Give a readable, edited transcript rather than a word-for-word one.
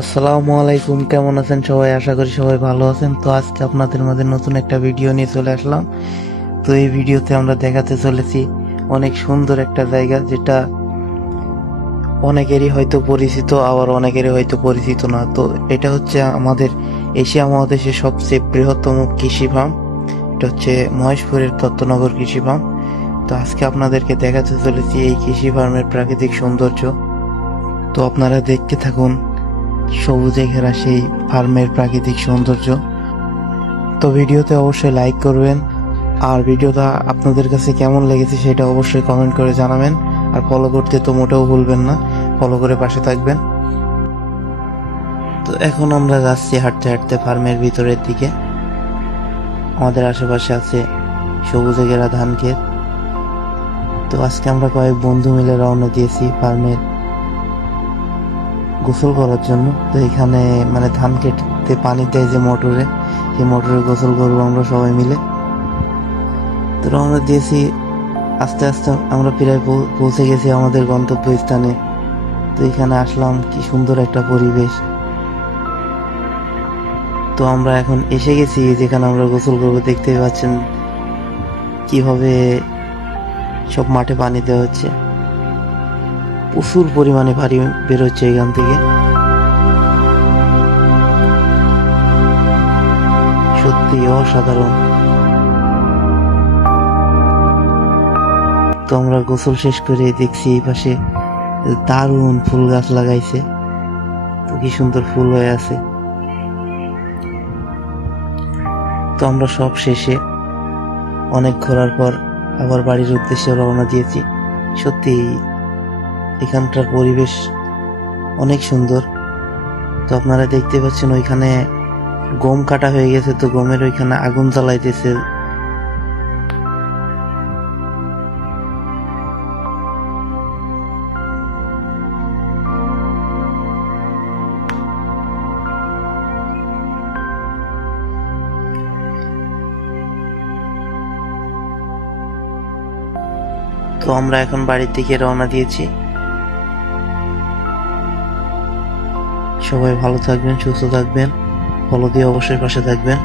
আসসালামু আলাইকুম, কেমন আছেন সবাই? আশা করি সবাই ভালো আছেন। তো আজকে আপনাদের মাঝে নতুন একটা ভিডিও নিয়ে চলে আসলাম। তো এই ভিডিওতে আমরা দেখাতে চলেছি অনেক সুন্দর একটা জায়গা, যেটা অনেকেরই হয়তো পরিচিত, আবার অনেকেরই হয়তো পরিচিত না। তো এটা হচ্ছে আমাদের এশিয়া মহাদেশের সবচেয়ে বৃহত্তম কৃষি ফার্ম। এটা হচ্ছে মহেশপুরের দত্তনগর কৃষি ফার্ম। তো আজকে আপনাদেরকে দেখাতে চলেছি এই কৃষি ফার্মের প্রাকৃতিক সৌন্দর্য। তো আপনারা দেখতে থাকুন সবুজে ঘেরা সেই ফার্মের প্রাকৃতিক সৌন্দর্য। তো ভিডিওতে অবশ্যই লাইক করবেন, আর ভিডিওটা আপনাদের কাছে কেমন লেগেছে সেটা অবশ্যই কমেন্ট করে জানাবেন। আর ফলো করতে তো মোটেও ভুলবেন না, ফলো করে পাশে থাকবেন। তো এখন আমরা যাচ্ছি হাঁটতে হাঁটতে ফার্মের ভিতরের দিকে। আমাদের আশেপাশে আছে সবুজে ঘেরা ধান ক্ষেত। তো আজকে আমরা কয়েক বন্ধু মিলে রওনা দিয়েছি ফার্মের গোসল করার জন্য। তো এখানে মানে ধান খেতে পানি দেয় যে মোটরে, সেই মোটরে গোসল করবো আমরা সবাই মিলে। তো রওনা দিয়েছি, আস্তে আস্তে আমরা প্রায় পৌঁছে গেছি আমাদের গন্তব্যস্থানে। তো এখানে আসলাম, কি সুন্দর একটা পরিবেশ। তো আমরা এখন এসে গেছি যেখানে আমরা গোসল করবো। দেখতেই পাচ্ছেন কিভাবে সব মাঠে পানি দেওয়া হচ্ছে, প্রচুর পরিমাণে পানি বেরোচ্ছে এখান থেকে। সত্যি অসাধারণ। তো আমরা গোসল শেষ করে দেখছি এই পাশে দারুণ ফুল গাছ লাগাইছে। তো কি সুন্দর ফুল হয়ে আছে। তো আমরা সব শেষে অনেক ঘোরার পর আবার বাড়ির উদ্দেশ্যে রওনা দিয়েছি। সত্যি এখানকার পরিবেশ অনেক সুন্দর। তো আপনারা দেখতে পাচ্ছেন ওইখানে গম কাটা হয়ে গেছে, তো গমের ওইখানে আগুন জ্বালাইতেছে। তো আমরা এখন বাড়ির দিকে রওনা দিয়েছি। সবাই ভালো থাকবেন, সুস্থ থাকবেন, ফলো দিয়ে অবশ্যই পাশে থাকবেন।